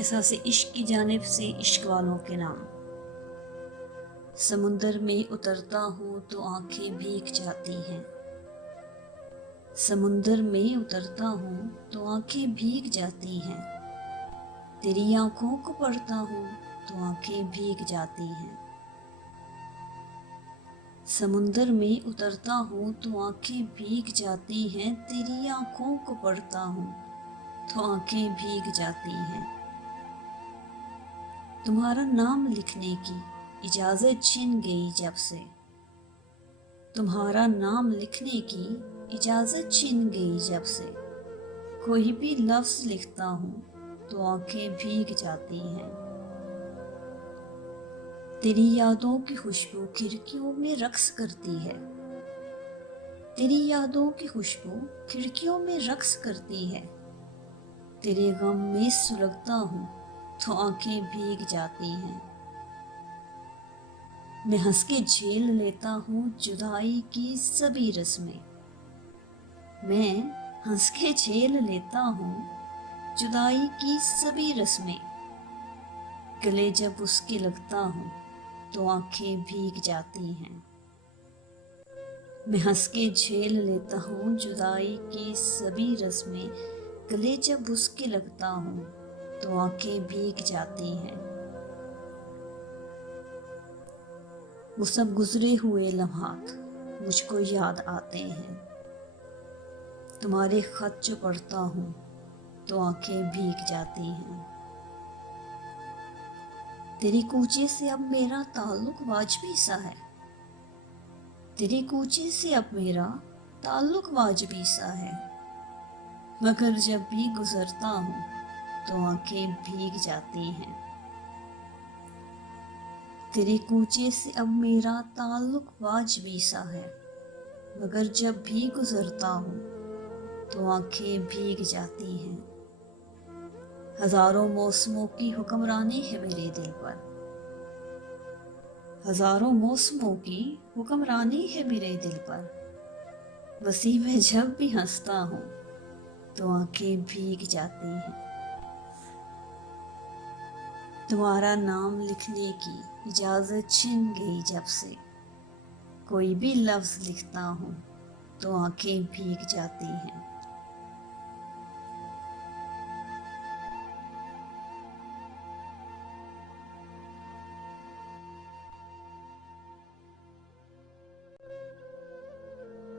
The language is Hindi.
एहसास इश्क की जानिब से इश्क वालों के नाम। समुंदर में उतरता हूँ तो आंखें भीग जाती हैं। समुंदर में उतरता हूँ तो आंखें भीग जाती हैं। तेरी आंखों को पढ़ता हूँ तो आंखें भीग जाती हैं। समुंदर में उतरता हूँ तो आंखें भीग जाती हैं। तेरी आंखों को पढ़ता हूँ तो आंखें भीग जाती हैं। तुम्हारा नाम लिखने की इजाज़त छिन गई जब से। तुम्हारा नाम लिखने की इजाज़त छिन गई जब से। कोई भी लफ्ज़ लिखता हूँ तो आंखें भीग जाती हैं। तेरी यादों की खुशबू खिड़कियों में रक्स करती है। तेरी यादों की खुशबू खिड़कियों में रक्स करती है। तेरे गम में सुलगता हूँ तो आंखें भीग जाती हैं। मैं हंस के झेल लेता हूँ जुदाई की सभी रस्में। मैं हंस के झेल लेता हूँ जुदाई की सभी रस्में। गले जब उसके लगता हूँ तो आंखें भीग जाती हैं। मैं हंस के झेल लेता हूँ जुदाई की सभी रस्में। गले जब उसके लगता हूँ तो आंखें भीग जाती हैं। वो सब गुजरे हुए लम्हात मुझको याद आते हैं। तुम्हारे खत जो पढ़ता हूँ तो आंखें भीग जाती हैं। तेरी कूचे से अब मेरा ताल्लुक वाजबी सा है। तेरी कूचे से अब मेरा ताल्लुक वाजबी सा है। मगर जब भी गुजरता हूँ तो आंखें भीग जाती हैं। तेरे कूचे से अब मेरा ताल्लुक वाजबी सा है। मगर जब भी गुजरता हूँ तो आंखें भीग जाती हैं। हजारों मौसमों की हुक्मरानी है मेरे दिल पर। हजारों मौसमों की हुक्मरानी है मेरे दिल पर। वसी में जब भी हंसता हूँ तो आंखें भीग जाती हैं। तुम्हारा नाम लिखने की इजाज़त छिन गई जब से। कोई भी लफ्ज़ लिखता हूँ तो आंखें भीग जाती हैं।